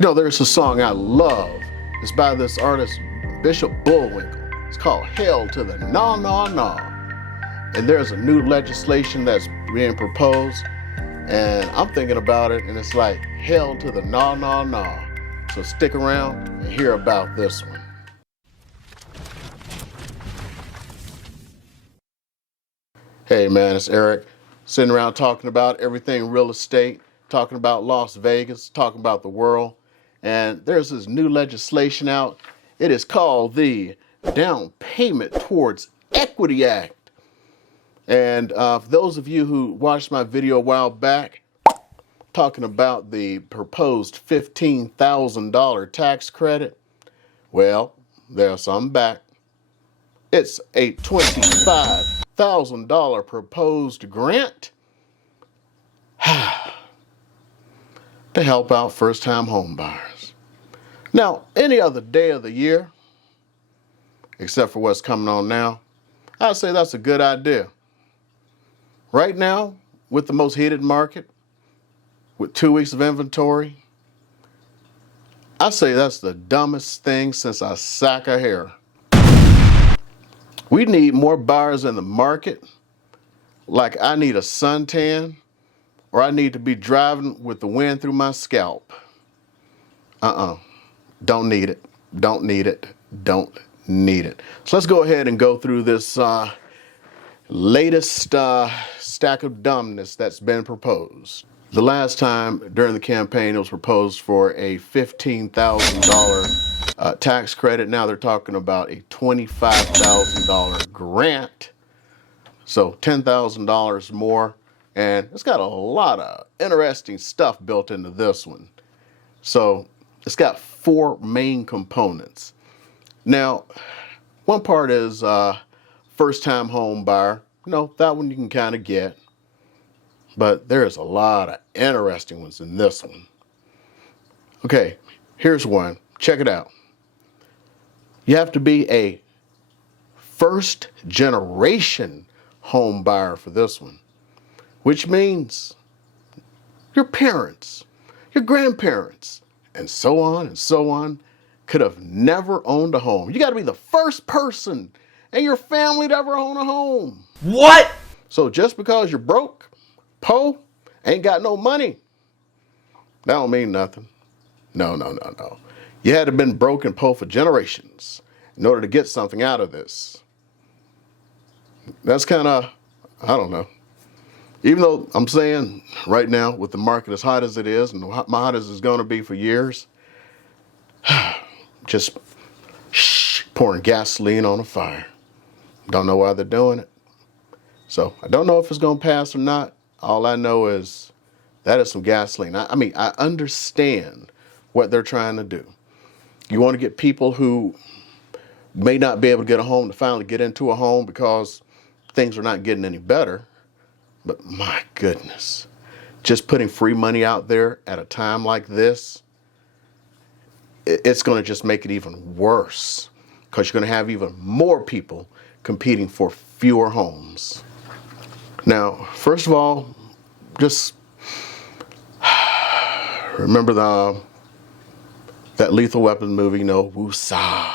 You know, there's a song I love. It's by this artist, Bishop Bullwinkle. It's called Hell to the Nah Nah Nah. And there's a new legislation that's being proposed, and I'm thinking about it, and it's like hell to the nah nah nah. So stick around and hear about this one. Hey man, it's Eric, sitting around talking about everything real estate, talking about Las Vegas, talking about the world. And there's this new legislation out. It is called the Down Payment Towards Equity Act. And for those of you who watched my video a while back, talking about the proposed $15,000 tax credit, well, there's some back. It's a $25,000 proposed grant to help out first-time home buyers. Now, any other day of the year, except for what's coming on now, I'd say that's a good idea. Right now, with the most heated market, with 2 weeks of inventory, I say that's the dumbest thing since a sack of hair. We need more buyers in the market. Like I need a suntan, or I need to be driving with the wind through my scalp. Don't need it. Don't need it. Don't need it. So let's go ahead and go through this latest stack of dumbness that's been proposed. The last time during the campaign, it was proposed for a $15,000 tax credit. Now they're talking about a $25,000 grant. So $10,000 more. And it's got a lot of interesting stuff built into this one. So it's got four main components. Now, one part is first-time home buyer. You know, that one you can kind of get. But there's a lot of interesting ones in this one. Okay, here's one. Check it out. You have to be a first-generation home buyer for this one, which means your parents, your grandparents, and so on, could have never owned a home. You got to be the first person in your family to ever own a home. What? So just because you're broke, po, ain't got no money, that don't mean nothing. No. You had to have been broke and po for generations in order to get something out of this. That's kind of, I don't know. Even though I'm saying right now with the market as hot as it is and hot as it's going to be for years, just pouring gasoline on a fire. Don't know why they're doing it. So I don't know if it's going to pass or not. All I know is that is some gasoline. I mean, I understand what they're trying to do. You want to get people who may not be able to get a home to finally get into a home because things are not getting any better. But my goodness, just putting free money out there at a time like this, it's going to just make it even worse because you're going to have even more people competing for fewer homes. Now, first of all, just remember that Lethal Weapon movie, you know, woosah,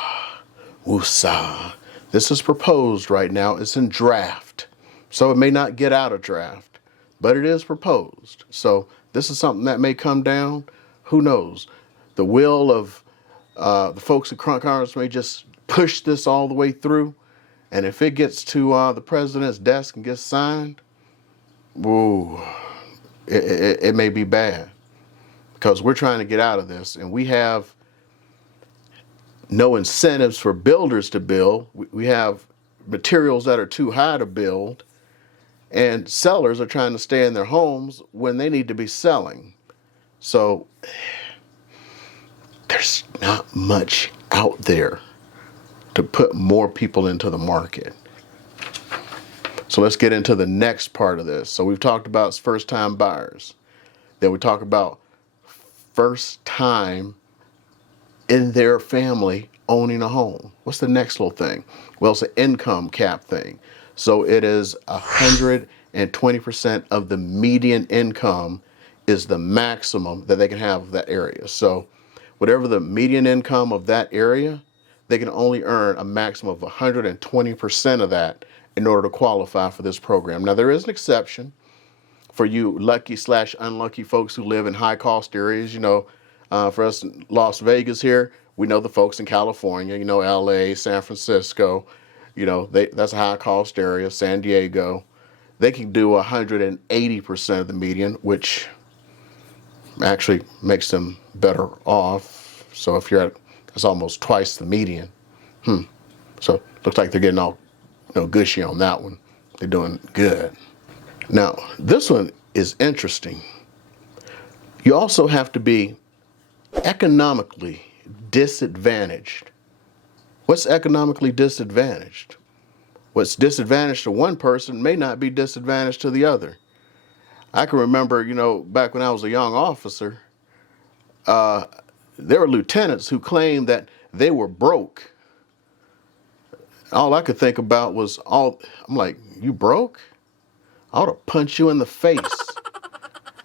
woosah. This is proposed right now. It's in draft. So it may not get out of draft, but it is proposed. So this is something that may come down. Who knows? The will of the folks at Congress may just push this all the way through. And if it gets to the president's desk and gets signed, whoa, it may be bad. Because we're trying to get out of this, and we have no incentives for builders to build. We have materials that are too high to build, and sellers are trying to stay in their homes when they need to be selling. So there's not much out there to put more people into the market. So let's get into the next part of this. So we've talked about first-time buyers. Then we talk about first time in their family owning a home. What's the next little thing? Well, it's an income cap thing. So it is 120% of the median income is the maximum that they can have of that area. So whatever the median income of that area, they can only earn a maximum of 120% of that in order to qualify for this program. Now, there is an exception for you lucky/unlucky folks who live in high cost areas. For us in Las Vegas here, we know the folks in California, LA, San Francisco, that's a high cost area, San Diego. They can do 180% of the median, which actually makes them better off. So if that's almost twice the median. So looks like they're getting all gushy on that one. They're doing good. Now, this one is interesting. You also have to be economically disadvantaged. What's economically disadvantaged? What's disadvantaged to one person may not be disadvantaged to the other. I can remember, back when I was a young officer, there were lieutenants who claimed that they were broke. All I could think about was I'm like, you broke? I ought to punch you in the face.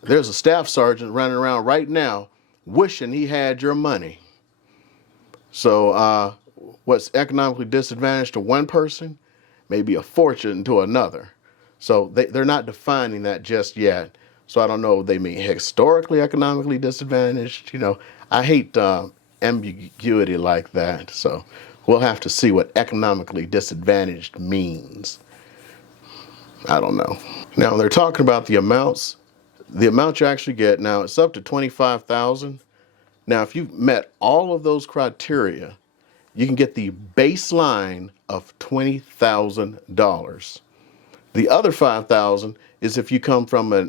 There's a staff sergeant running around right now wishing he had your money. So what's economically disadvantaged to one person may be a fortune to another. So they're not defining that just yet. So I don't know if they mean historically economically disadvantaged. I hate ambiguity like that. So we'll have to see what economically disadvantaged means. I don't know. Now they're talking about the amounts. The amount you actually get now, it's up to $25,000. Now, if you've met all of those criteria, you can get the baseline of $20,000. The other $5,000 is if you come from a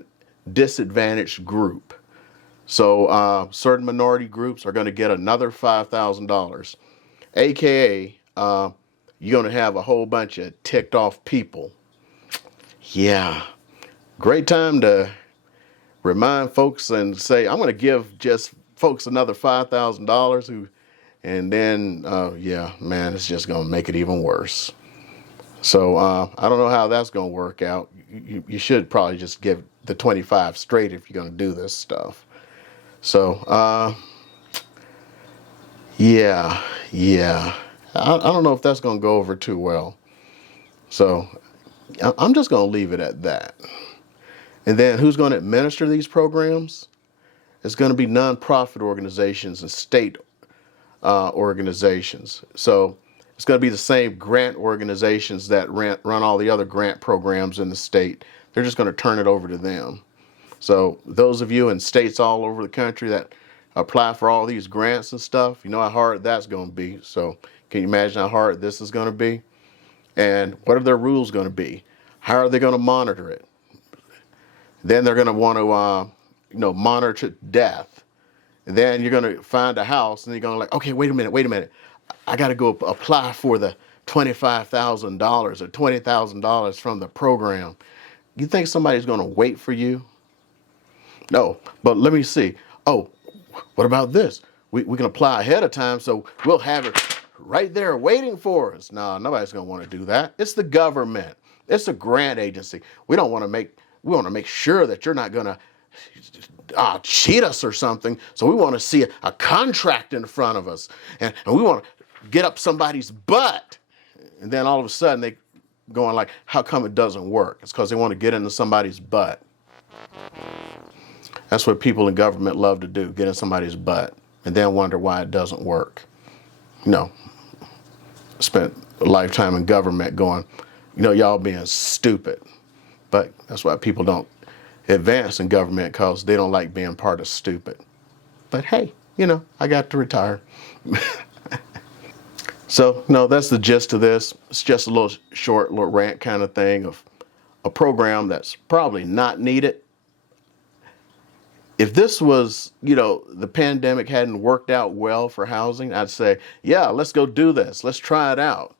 disadvantaged group. So certain minority groups are going to get another $5,000, aka you're going to have a whole bunch of ticked off people. Yeah, great time to remind folks and say, I'm going to give just folks another $5,000 and then, yeah, man, it's just going to make it even worse. So I don't know how that's going to work out. You should probably just give the 25 straight if you're going to do this stuff. So, yeah. I don't know if that's going to go over too well. So I'm just going to leave it at that. And then who's going to administer these programs? It's going to be nonprofit organizations and state organizations. So it's going to be the same grant organizations that run all the other grant programs in the state. They're just going to turn it over to them. So those of you in states all over the country that apply for all these grants and stuff, you know how hard that's going to be. So can you imagine how hard this is going to be? And what are their rules going to be? How are they going to monitor it? Then they're going to want to, monitor to death. And then you're going to find a house and you're going to like, okay, wait a minute. I got to go apply for the $25,000 or $20,000 from the program. You think somebody's going to wait for you? No, but let me see. Oh, what about this? We can apply ahead of time, so we'll have it right there waiting for us. No, nobody's going to want to do that. It's the government. It's a grant agency. We want to make sure that you're not going to cheat us or something. So we want to see a contract in front of us, and we want to get up somebody's butt. And then all of a sudden they going like, how come it doesn't work? It's because they want to get into somebody's butt. That's what people in government love to do, get in somebody's butt, and then wonder why it doesn't work. Spent a lifetime in government going, y'all being stupid. But that's why people don't advance in government, because they don't like being part of stupid. But hey, I got to retire. So, that's the gist of this. It's just a little short, little rant kind of thing of a program that's probably not needed. If this was, the pandemic hadn't worked out well for housing, I'd say, yeah, let's go do this. Let's try it out.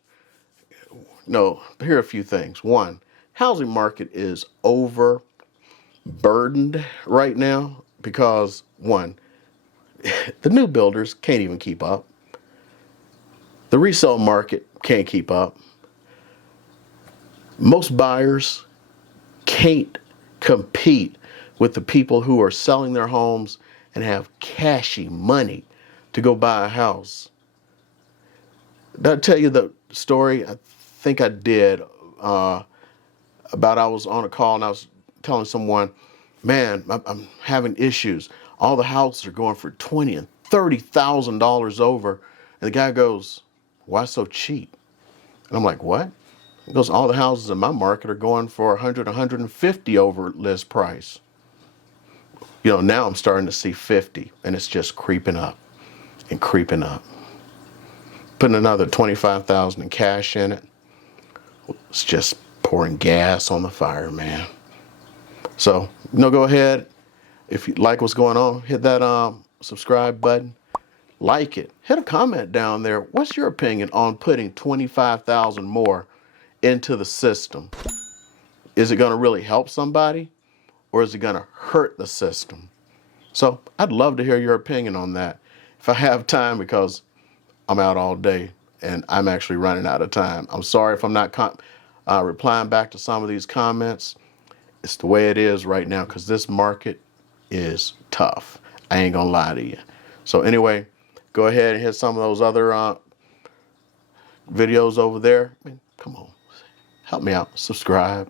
No, here are a few things. One, housing market is overburdened right now because, one, the new builders can't even keep up. The resale market can't keep up. Most buyers can't compete with the people who are selling their homes and have cashy money to go buy a house. Did I tell you the story? I think I did. About I was on a call and I was telling someone, man, I'm having issues. All the houses are going for $20,000 and $30,000 over. And the guy goes, why so cheap? And I'm like, what? He goes, all the houses in my market are going for 100, 150 over list price. You know, now I'm starting to see 50, and it's just creeping up and creeping up. Putting another 25,000 in cash in it. It's just pouring gas on the fire, man. So, go ahead. If you like what's going on, hit that subscribe button. Like it. Hit a comment down there. What's your opinion on putting 25,000 more into the system? Is it going to really help somebody, or is it going to hurt the system? So I'd love to hear your opinion on that if I have time, because I'm out all day and I'm actually running out of time. I'm sorry if I'm not replying back to some of these comments. It's the way it is right now because this market is tough. I ain't going to lie to you. So anyway, go ahead and hit some of those other videos over there. I mean, come on, help me out. Subscribe.